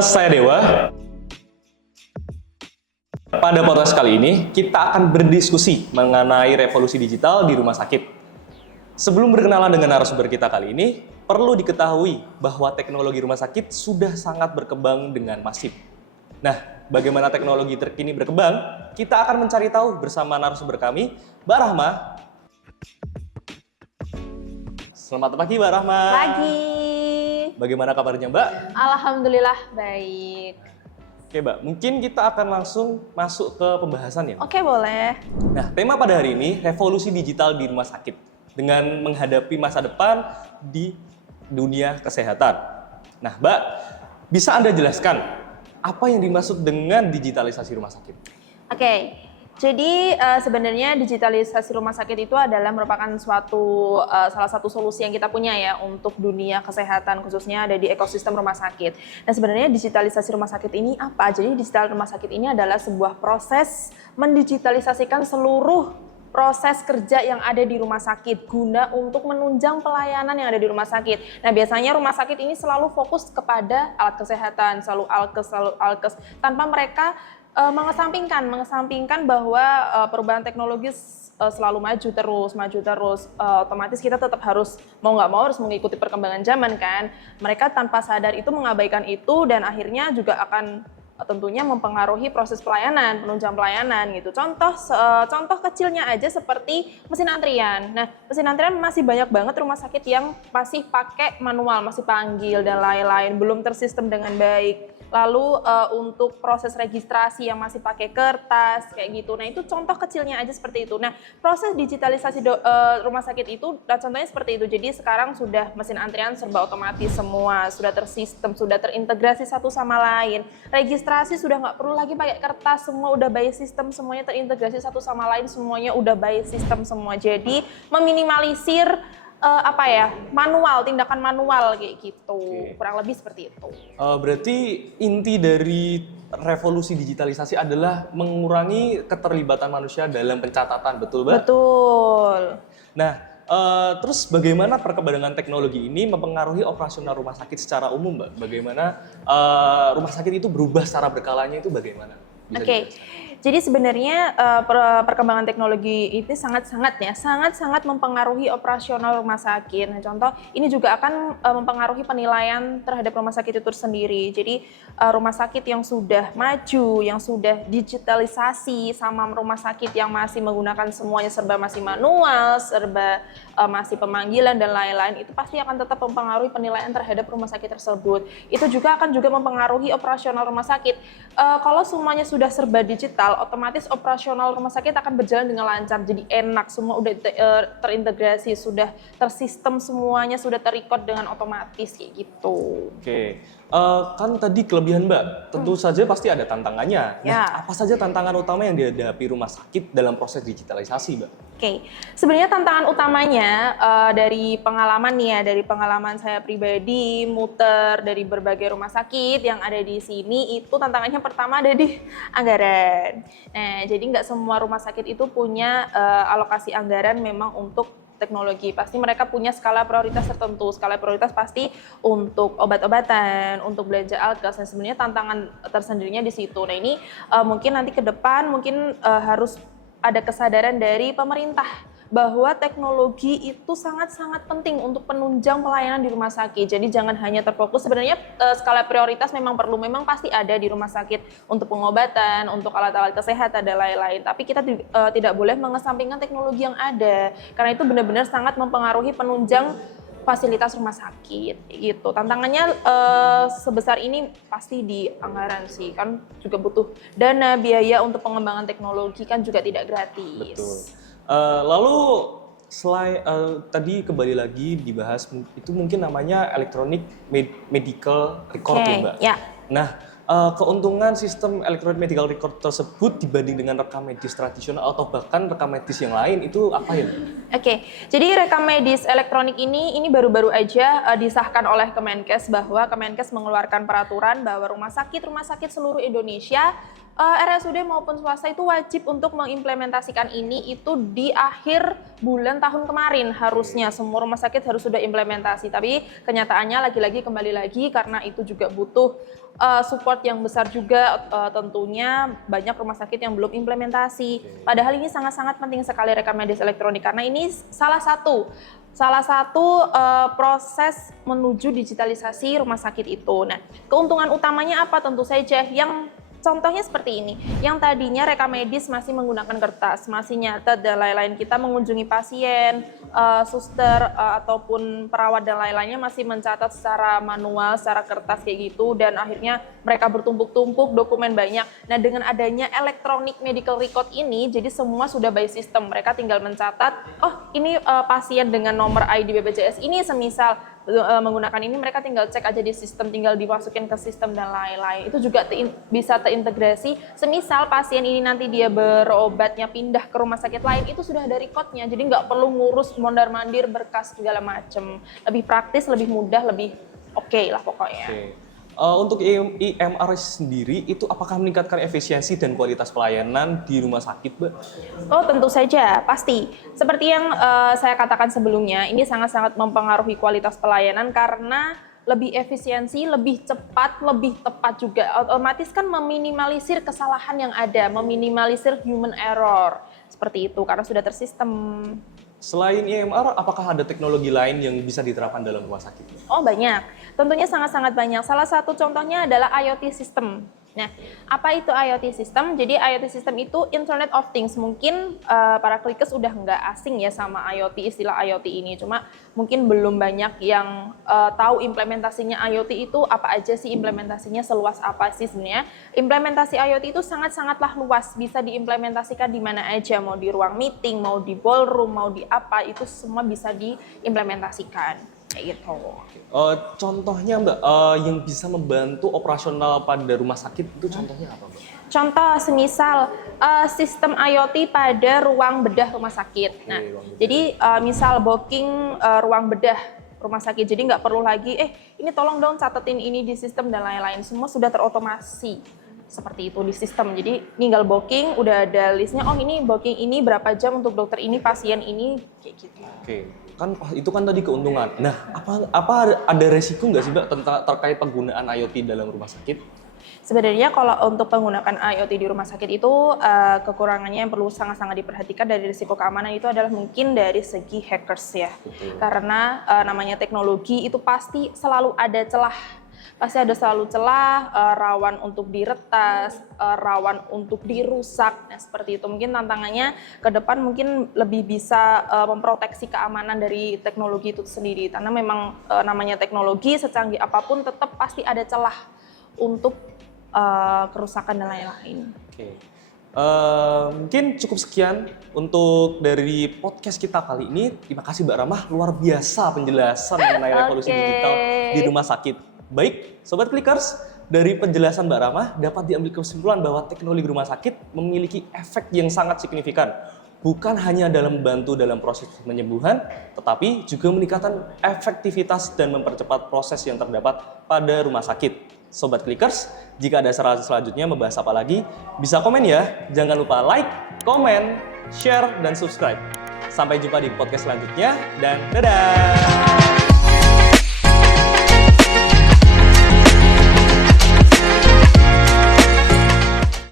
Dokers, saya Dewa. Pada podcast kali ini, kita akan berdiskusi mengenai revolusi digital di rumah sakit. Sebelum berkenalan dengan narasumber kita kali ini, perlu diketahui bahwa teknologi rumah sakit sudah sangat berkembang dengan masif. Nah, bagaimana teknologi terkini berkembang? Kita akan mencari tahu bersama narasumber kami, Mbak Rahma. Selamat pagi, Mbak Rahma. Pagi. Bagaimana kabarnya, Mbak? Alhamdulillah baik. Oke, Mbak. Mungkin kita akan langsung masuk ke pembahasan ya. Oke, boleh. Nah, tema pada hari ini revolusi digital di rumah sakit dengan menghadapi masa depan di dunia kesehatan. Nah, Mbak, bisa Anda jelaskan apa yang dimaksud dengan digitalisasi rumah sakit? Oke. Jadi sebenarnya digitalisasi rumah sakit itu adalah merupakan salah satu solusi yang kita punya ya untuk dunia kesehatan, khususnya ada di ekosistem rumah sakit. Nah, sebenarnya digitalisasi rumah sakit ini apa? Jadi digital rumah sakit ini adalah sebuah proses mendigitalisasikan seluruh proses kerja yang ada di rumah sakit guna untuk menunjang pelayanan yang ada di rumah sakit. Nah, biasanya rumah sakit ini selalu fokus kepada alat kesehatan, selalu alkes, tanpa mereka mengesampingkan bahwa perubahan teknologi selalu maju terus. Otomatis kita tetap harus mau nggak mau harus mengikuti perkembangan zaman kan. Mereka tanpa sadar itu mengabaikan itu dan akhirnya juga akan tentunya mempengaruhi proses pelayanan, penunjang pelayanan gitu. Contoh kecilnya aja seperti mesin antrian. Nah, mesin antrian masih banyak banget rumah sakit yang masih pakai manual, masih panggil dan lain-lain, belum tersistem dengan baik. Lalu untuk proses registrasi yang masih pakai kertas kayak gitu. Nah, itu contoh kecilnya aja seperti itu. Nah, proses digitalisasi rumah sakit itu contohnya seperti itu. Jadi sekarang sudah mesin antrian serba otomatis semua, sudah tersistem, sudah terintegrasi satu sama lain. Registrasi sudah nggak perlu lagi pakai kertas, semua udah by system, semuanya terintegrasi satu sama lain, semuanya udah by system semua. Jadi meminimalisir tindakan manual kayak gitu. Oke. Kurang lebih seperti itu. Berarti inti dari revolusi digitalisasi adalah mengurangi keterlibatan manusia dalam pencatatan, betul, Mbak? Betul. Nah, terus bagaimana perkembangan teknologi ini mempengaruhi operasional rumah sakit secara umum, Mbak? Bagaimana rumah sakit itu berubah secara berkalanya itu bagaimana? Oke. Jadi sebenarnya perkembangan teknologi itu sangat mempengaruhi operasional rumah sakit. Nah, contoh ini juga akan mempengaruhi penilaian terhadap rumah sakit itu sendiri. Jadi rumah sakit yang sudah maju, yang sudah digitalisasi sama rumah sakit yang masih menggunakan semuanya serba masih manual, serba masih pemanggilan dan lain-lain, itu pasti akan tetap mempengaruhi penilaian terhadap rumah sakit tersebut. Itu juga akan mempengaruhi operasional rumah sakit. Kalau semuanya sudah serba digital, otomatis operasional rumah sakit akan berjalan dengan lancar, jadi enak, semua udah terintegrasi, sudah tersistem semuanya, sudah terrecord dengan otomatis kayak gitu. Oke, kan tadi kelebihan Mbak, tentu saja pasti ada tantangannya. Nah, Ya. apa saja tantangan utama yang dihadapi rumah sakit dalam proses digitalisasi, Mbak? Oke, sebenarnya tantangan utamanya dari pengalaman saya pribadi, muter dari berbagai rumah sakit yang ada di sini, itu tantangannya pertama ada di anggaran. Nah, jadi nggak semua rumah sakit itu punya alokasi anggaran memang untuk teknologi. Pasti mereka punya skala prioritas tertentu. Skala prioritas pasti untuk obat-obatan, untuk belanja alkes. Nah, sebenarnya tantangan tersendirinya di situ. Nah, ini mungkin nanti ke depan harus ada kesadaran dari pemerintah bahwa teknologi itu sangat penting untuk penunjang pelayanan di rumah sakit. Jadi jangan hanya terfokus, sebenarnya skala prioritas memang pasti ada di rumah sakit untuk pengobatan, untuk alat-alat kesehatan dan lain-lain. Tapi kita tidak boleh mengesampingkan teknologi yang ada, karena itu benar-benar sangat mempengaruhi penunjang fasilitas rumah sakit gitu. Tantangannya sebesar ini pasti di anggaran sih, kan juga butuh dana, biaya untuk pengembangan teknologi kan juga tidak gratis. Betul. Lalu selain tadi kembali lagi dibahas itu mungkin namanya electronic medical record ya, Mbak. Ya. Nah, keuntungan sistem electronic medical record tersebut dibanding dengan rekam medis tradisional atau bahkan rekam medis yang lain itu apa ya? Oke, jadi rekam medis elektronik ini baru-baru aja disahkan oleh Kemenkes, bahwa Kemenkes mengeluarkan peraturan bahwa rumah sakit seluruh Indonesia RSUD maupun swasta itu wajib untuk mengimplementasikan ini itu di akhir bulan tahun kemarin harusnya semua rumah sakit harus sudah implementasi. Tapi kenyataannya lagi-lagi kembali lagi karena itu juga butuh support yang besar juga, tentunya banyak rumah sakit yang belum implementasi. Padahal ini sangat-sangat penting sekali rekam medis elektronik karena ini salah satu proses menuju digitalisasi rumah sakit itu. Nah, keuntungan utamanya apa? Tentu saja yang contohnya seperti ini, yang tadinya rekam medis masih menggunakan kertas, masih nyatet dan lain-lain, kita mengunjungi pasien, suster ataupun perawat dan lain-lainnya masih mencatat secara manual, secara kertas kayak gitu, dan akhirnya mereka bertumpuk-tumpuk dokumen banyak. Nah, dengan adanya electronic medical record ini, jadi semua sudah by system, mereka tinggal mencatat, oh ini pasien dengan nomor ID BPJS ini semisal menggunakan ini, mereka tinggal cek aja di sistem, tinggal dimasukin ke sistem dan lain-lain. Itu juga bisa terintegrasi. Semisal pasien ini nanti dia berobatnya pindah ke rumah sakit lain, itu sudah ada rekodnya, jadi nggak perlu ngurus mondar-mandir berkas segala macem. Lebih praktis, lebih mudah, lebih oke lah pokoknya. Untuk IMR sendiri, itu apakah meningkatkan efisiensi dan kualitas pelayanan di rumah sakit, Mbak? Oh, tentu saja, pasti. Seperti yang saya katakan sebelumnya, ini sangat-sangat mempengaruhi kualitas pelayanan karena lebih efisiensi, lebih cepat, lebih tepat juga. Otomatis kan meminimalisir kesalahan yang ada, meminimalisir human error. Seperti itu, karena sudah tersistem. Selain IMR, apakah ada teknologi lain yang bisa diterapkan dalam rumah sakit? Oh, banyak. Tentunya sangat-sangat banyak. Salah satu contohnya adalah IoT system. Nah, apa itu IoT system? Jadi IoT system itu Internet of Things. Mungkin para klikers udah nggak asing ya sama IoT, istilah IoT ini. Cuma mungkin belum banyak yang tahu implementasinya IoT itu apa aja sih, implementasinya seluas apa sih sebenarnya. Implementasi IoT itu sangat-sangatlah luas, bisa diimplementasikan di mana aja, mau di ruang meeting, mau di ballroom, mau di apa, itu semua bisa diimplementasikan. Kayak gitu. Contohnya Mbak, yang bisa membantu operasional pada rumah sakit itu contohnya apa Mbak? Contoh semisal sistem IoT pada ruang bedah rumah sakit. Nah, jadi misal booking ruang bedah rumah sakit, jadi nggak perlu lagi, ini tolong dong catetin ini di sistem dan lain-lain. Semua sudah terotomasi seperti itu di sistem. Jadi tinggal booking, udah ada listnya, oh ini booking ini berapa jam untuk dokter ini, pasien ini, kayak gitu. Oke, kan itu kan tadi keuntungan. Nah, apa ada resiko nggak sih Mbak terkait penggunaan IoT dalam rumah sakit? Sebenarnya kalau untuk menggunakan IoT di rumah sakit itu kekurangannya yang perlu sangat-sangat diperhatikan dari risiko keamanan itu adalah mungkin dari segi hackers ya. Betul. Karena namanya teknologi itu pasti selalu ada celah. Pasti ada selalu celah, rawan untuk diretas, rawan untuk dirusak. Nah, seperti itu. Mungkin tantangannya ke depan mungkin lebih bisa memproteksi keamanan dari teknologi itu sendiri. Karena memang namanya teknologi, secanggih apapun tetap pasti ada celah untuk kerusakan dan lain-lain. Oke. Mungkin cukup sekian untuk dari podcast kita kali ini. Terima kasih Mbak Ramah, luar biasa penjelasan mengenai revolusi digital di rumah sakit. Baik, Sobat Klikers, dari penjelasan Mbak Ramah dapat diambil kesimpulan bahwa teknologi rumah sakit memiliki efek yang sangat signifikan. Bukan hanya dalam membantu dalam proses penyembuhan, tetapi juga meningkatkan efektivitas dan mempercepat proses yang terdapat pada rumah sakit. Sobat Klikers, jika ada saran selanjutnya membahas apa lagi, bisa komen ya. Jangan lupa like, komen, share, dan subscribe. Sampai jumpa di podcast selanjutnya, dan dadah!